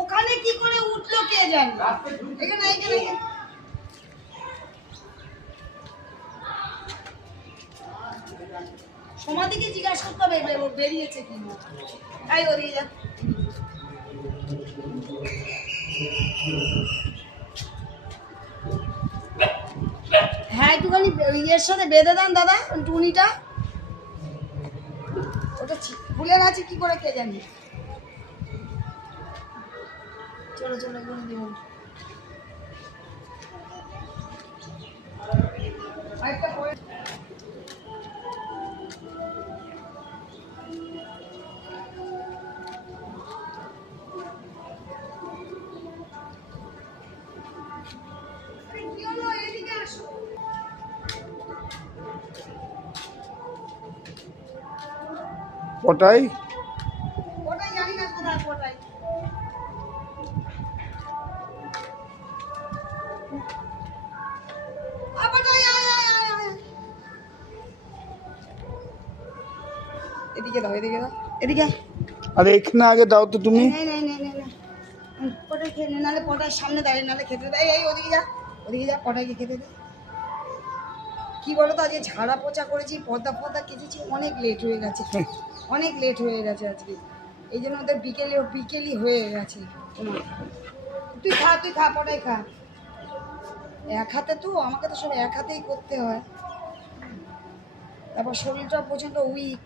ওখানে কি করে উঠলো কে জানে। এখানে এখানে সমাধিকে জিজ্ঞাসা করতে হবে বেরিয়েছে কি না। তাই ওদিকে যা। হ্যাঁ একটুখানি ইয়ের সাথে বেঁধে দেন দাদা টুনিটা। ওটা খুলে গেছে কি করে কে জানি। চলো চলো এগুলো দিব। আরেকটা পরে কি হলো এদিকে আসো। ওটাই ওটাই জানি না কোথায় ওটাই। এদিকে দাও এদিকে দাও এদিকে। আরে এখানে আগে দাও তো তুমি। পটাই খেয়ে নে নাহলে পটাই সামনে দাঁড়িয়ে নাহলে খেতে দেয়। এই ওদিকে যা পটাইকে খেতে দে। কি বলো তো আজকে ঝাড়া পোছা করেছি পর্দা ফর্দা কেচেছি অনেক লেট হয়ে গেছে। অনেক লেট হয়ে গেছে আজকে এই জন্য ওদের বিকেলই হয়ে গেছে। তুই খা পটাই খা। এক হাতে তো আমাকে তো সব এক হাতেই করতে হয়। তারপর শরীরটা প্রচণ্ড উইক।